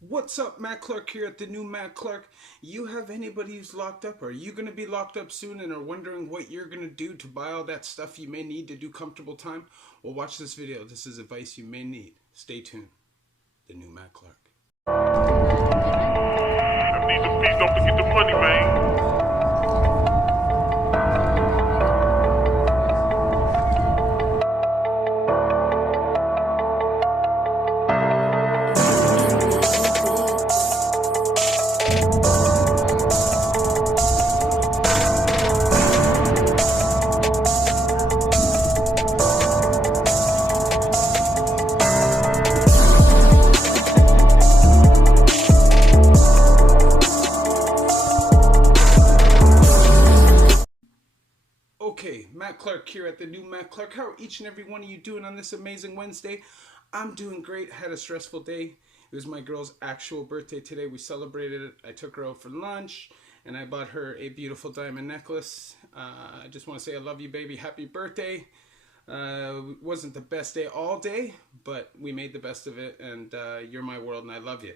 What's up, Matt Clark here at the new Matt Clark. You have anybody who's locked up? Or are you going to be locked up soon and are wondering what you're going to do to buy all that stuff you may need to do comfortable time? Well, watch this video. This is advice you may need. Stay tuned. The new Matt Clark. I need the peace, don't forget the money, man. Okay, Matt Clark here at the new Matt Clark. How are each and every one of you doing on this amazing Wednesday? I'm doing great. Had a stressful day. It was my girl's actual birthday today. We celebrated it. I took her out for lunch and I bought her a beautiful diamond necklace. I just want to say I love you, baby. Happy birthday. It wasn't the best day all day, but we made the best of it, and you're my world, and I love you.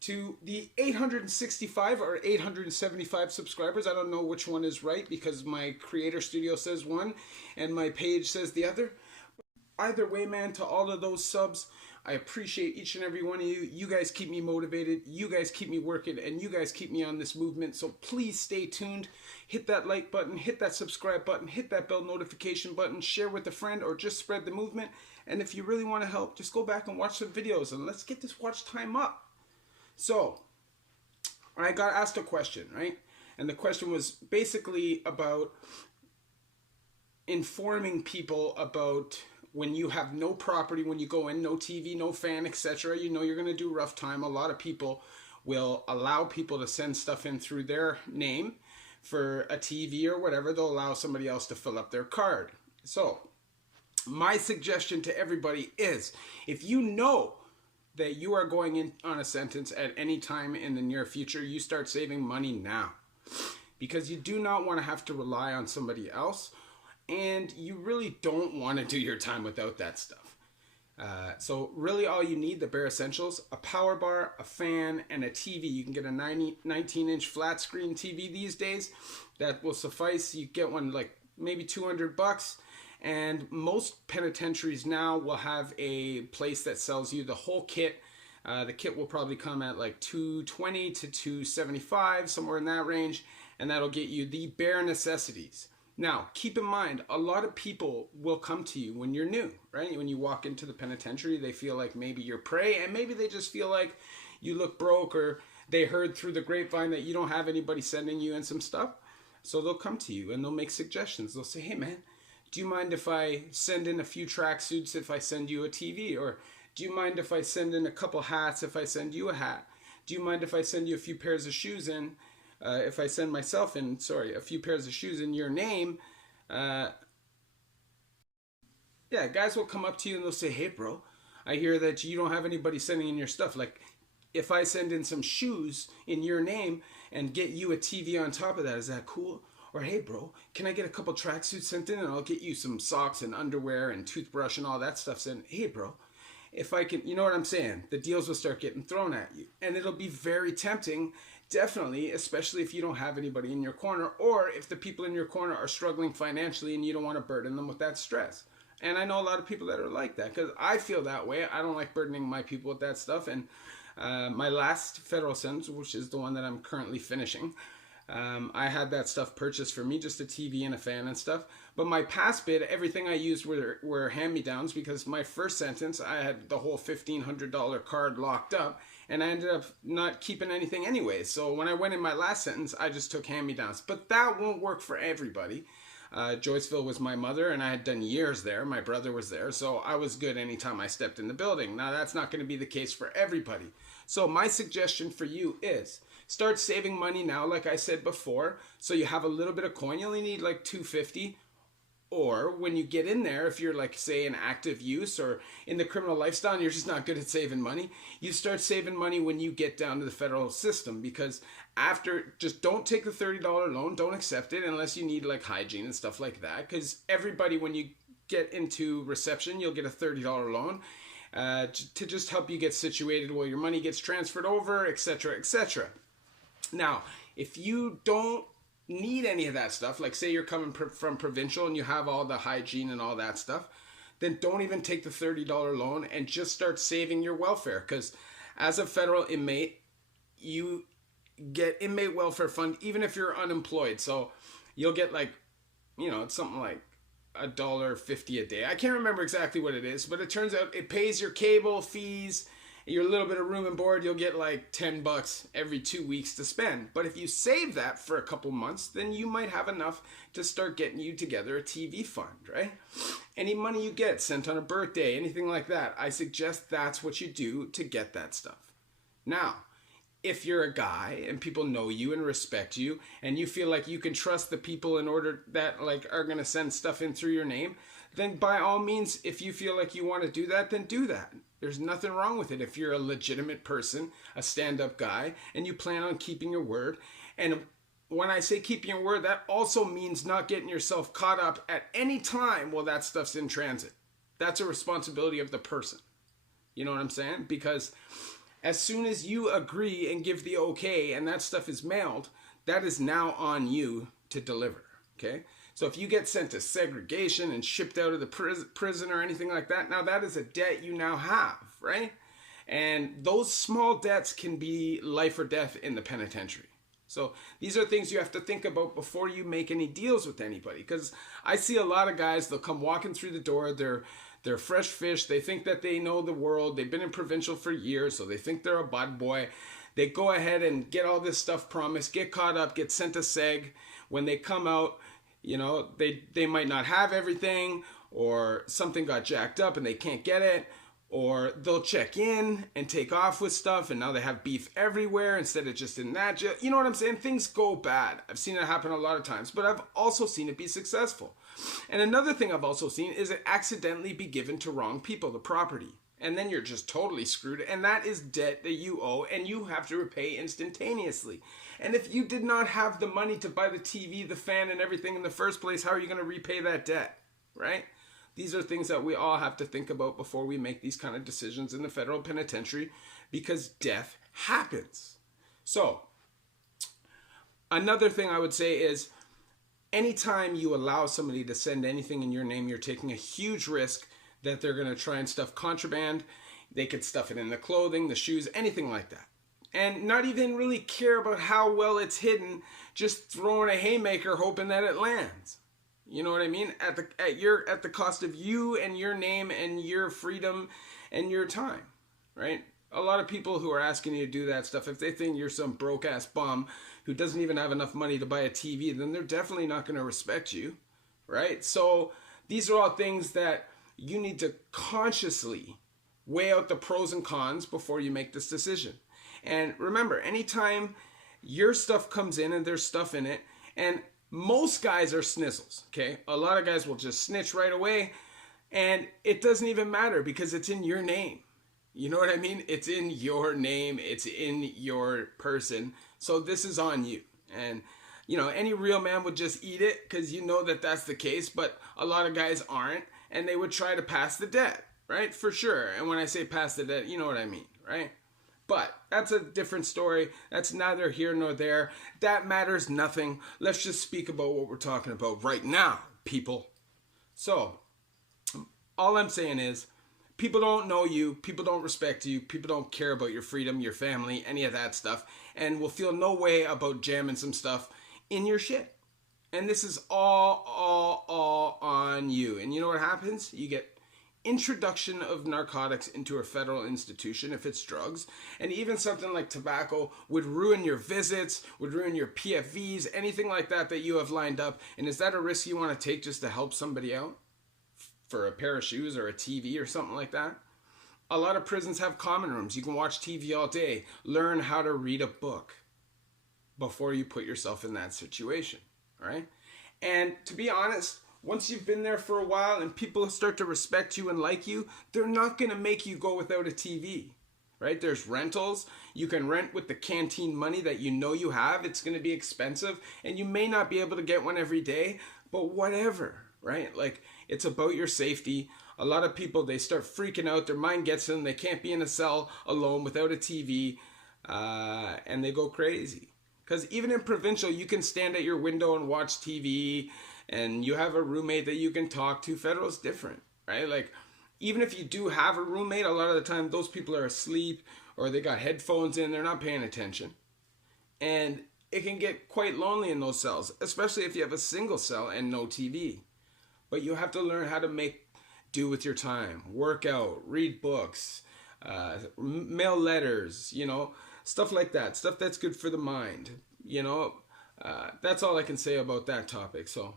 To the 865 or 875 subscribers, I don't know which one is right because my creator studio says one and my page says the other. Either way, man, to all of those subs, I appreciate each and every one of you. You guys keep me motivated. You guys keep me working, and you guys keep me on this movement. So please stay tuned. Hit that like button, hit that subscribe button, hit that bell notification button, share with a friend, or just spread the movement. And if you really want to help, just go back and watch some videos, and let's get this watch time up. So, I got asked a question, right? And the question was basically about informing people about when you have no property, when you go in, no TV, no fan, etc. You know you're going to do rough time. A lot of people will allow people to send stuff in through their name for a TV or whatever. They'll allow somebody else to fill up their card. So, my suggestion to everybody is, if you know that you are going in on a sentence at any time in the near future, you start saving money now. Because you do not want to have to rely on somebody else, and you really don't want to do your time without that stuff. So really all you need, the bare essentials, a power bar, a fan, and a TV. You can get a 19-inch flat screen TV these days. That will suffice. You get one like maybe $200. And most penitentiaries now will have a place that sells you the whole kit. The kit will probably come at like $220 to $275, somewhere in that range, and that'll get you the bare necessities. Now, keep in mind, a lot of people will come to you when you're new, right? When you walk into the penitentiary, they feel like maybe you're prey, and maybe they just feel like you look broke, or they heard through the grapevine that you don't have anybody sending you in some stuff. So they'll come to you and they'll make suggestions. They'll say, hey man, do you mind if I send in a few tracksuits if I send you a TV? Or do you mind if I send in a couple hats if I send you a hat? Do you mind if I send you a few pairs of shoes in, if I send myself in, a few pairs of shoes in your name? Yeah, guys will come up to you and they'll say, hey bro, I hear that you don't have anybody sending in your stuff. Like, if I send in some shoes in your name and get you a TV on top of that, is that cool? Or, hey bro, can I get a couple tracksuits sent in and I'll get you some socks and underwear and toothbrush and all that stuff sent. Hey bro, if I can, you know what I'm saying? The deals will start getting thrown at you. And it'll be very tempting, definitely, especially if you don't have anybody in your corner, or if the people in your corner are struggling financially and you don't want to burden them with that stress. And I know a lot of people that are like that, because I feel that way. I don't like burdening my people with that stuff. And my last federal sentence, which is the one that I'm currently finishing, I had that stuff purchased for me, just a TV and a fan and stuff. But my past bid, everything I used were hand-me-downs, because my first sentence, I had the whole $1,500 card locked up, and I ended up not keeping anything anyway. So when I went in my last sentence, I just took hand-me-downs. But that won't work for everybody. Joyceville was my mother, and I had done years there. My brother was there, so I was good anytime I stepped in the building. Now, that's not going to be the case for everybody. So my suggestion for you is, start saving money now, like I said before, so you have a little bit of coin. You only need like $250. Or when you get in there, if you're like, say, in active use or in the criminal lifestyle and you're just not good at saving money, you start saving money when you get down to the federal system. Because after, just don't take the $30 loan, don't accept it unless you need like hygiene and stuff like that. Because everybody, when you get into reception, you'll get a $30 loan. to just help you get situated while your money gets transferred over, etc., etc. Now, if you don't need any of that stuff, like say you're coming from provincial and you have all the hygiene and all that stuff, then don't even take the $30 loan and just start saving your welfare. Because as a federal inmate, you get inmate welfare fund even if you're unemployed. So you'll get like, it's something like $1.50 a day. I can't remember exactly what it is, but it turns out it pays your cable fees, your little bit of room and board. You'll get like $10 every 2 weeks to spend. But if you save that for a couple months, then you might have enough to start getting you together a TV fund, right? Any money you get sent on a birthday, anything like that, I suggest that's what you do to get that stuff. Now, if you're a guy and people know you and respect you and you feel like you can trust the people in order that like are going to send stuff in through your name, then by all means, if you feel like you want to do that, then do that. There's nothing wrong with it if you're a legitimate person, a stand-up guy, and you plan on keeping your word. And when I say keeping your word, that also means not getting yourself caught up at any time while that stuff's in transit. That's a responsibility of the person. You know what I'm saying? Because as soon as you agree and give the okay and that stuff is mailed, that is now on you to deliver, okay? So if you get sent to segregation and shipped out of the prison or anything like that, now that is a debt you now have, right? And those small debts can be life or death in the penitentiary. So these are things you have to think about before you make any deals with anybody. Because I see a lot of guys, they'll come walking through the door, they're fresh fish. They think that they know the world. They've been in provincial for years, so they think they're a bud boy. They go ahead and get all this stuff promised, get caught up, get sent to seg. When they come out, they might not have everything, or something got jacked up and they can't get it, or they'll check in and take off with stuff and now they have beef everywhere instead of just in that jail. You know what I'm saying? Things go bad. I've seen it happen a lot of times, but I've also seen it be successful. And another thing I've also seen is it accidentally be given to wrong people, the property. And then you're just totally screwed. And that is debt that you owe and you have to repay instantaneously. And if you did not have the money to buy the TV, the fan, and everything in the first place, how are you going to repay that debt, right? These are things that we all have to think about before we make these kind of decisions in the federal penitentiary, because death happens. So, another thing I would say is, anytime you allow somebody to send anything in your name, you're taking a huge risk that they're going to try and stuff contraband. They could stuff it in the clothing, the shoes, anything like that. And not even really care about how well it's hidden, just throwing a haymaker hoping that it lands. You know what I mean? At the cost of you and your name and your freedom and your time, right? A lot of people who are asking you to do that stuff, if they think you're some broke-ass bum who doesn't even have enough money to buy a TV, then they're definitely not going to respect you, right? So these are all things that you need to consciously weigh out the pros and cons before you make this decision. And remember, anytime your stuff comes in and there's stuff in it, and most guys are snizzles, okay? A lot of guys will just snitch right away, and it doesn't even matter because it's in your name. You know what I mean? It's in your name. It's in your person. So this is on you. And, any real man would just eat it because you know that that's the case, but a lot of guys aren't, and they would try to pass the debt, right? For sure. And when I say pass the debt, you know what I mean, right? But that's a different story. That's neither here nor there. That matters nothing. Let's just speak about what we're talking about right now, people. So, all I'm saying is, people don't know you, people don't respect you, people don't care about your freedom, your family, any of that stuff, and will feel no way about jamming some stuff in your shit. And this is all on you. And you know what happens? You get introduction of narcotics into a federal institution if it's drugs, and even something like tobacco would ruin your visits, would ruin your PFVs, anything like that you have lined up. And is that a risk you want to take just to help somebody out for a pair of shoes or a TV or something like that? A lot of prisons have common rooms. You can watch TV all day. Learn how to read a book before you put yourself in that situation, right? And to be honest, once you've been there for a while and people start to respect you and like you, they're not going to make you go without a TV, right? There's rentals. You can rent with the canteen money that you know you have. It's going to be expensive and you may not be able to get one every day, but whatever, right? Like, it's about your safety. a lot of people, they start freaking out. Their mind gets in. They can't be in a cell alone without a TV, and they go crazy. Because even in provincial, you can stand at your window and watch TV, and you have a roommate that you can talk to. Federal's different, right? Like, even if you do have a roommate, a lot of the time those people are asleep or they got headphones in, they're not paying attention. And it can get quite lonely in those cells, especially if you have a single cell and no TV. But you have to learn how to make do with your time, work out, read books, mail letters, stuff like that, stuff that's good for the mind, that's all I can say about that topic. So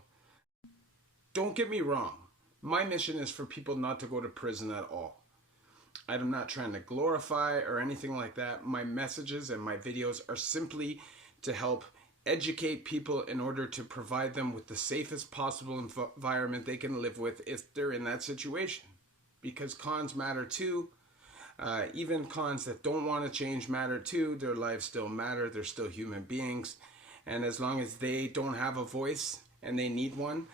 don't get me wrong. My mission is for people not to go to prison at all. I'm not trying to glorify or anything like that. My messages and my videos are simply to help educate people in order to provide them with the safest possible environment they can live with if they're in that situation. Because cons matter too. Even cons that don't want to change matter too. Their lives still matter. They're still human beings. And as long as they don't have a voice and they need one,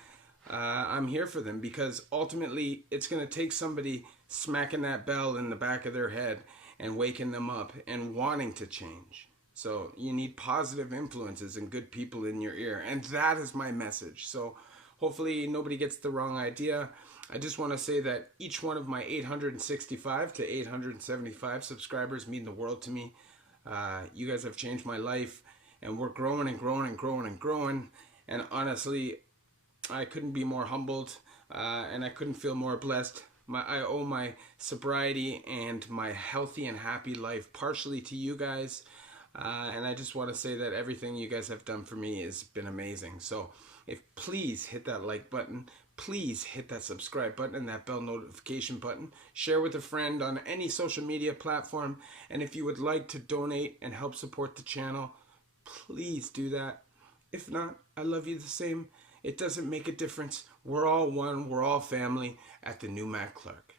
I'm here for them, because ultimately it's going to take somebody smacking that bell in the back of their head and waking them up and wanting to change. So you need positive influences and good people in your ear. And that is my message. So hopefully nobody gets the wrong idea. I just want to say that each one of my 865 to 875 subscribers mean the world to me. You guys have changed my life, and we're growing and growing and growing and growing. And honestly, I couldn't be more humbled, and I couldn't feel more blessed. I owe my sobriety and my healthy and happy life partially to you guys. And I just want to say that everything you guys have done for me has been amazing. So please hit that like button. Please hit that subscribe button and that bell notification button. Share with a friend on any social media platform. And if you would like to donate and help support the channel, please do that. If not, I love you the same. It doesn't make a difference. We're all one. We're all family at the new Matt Clark.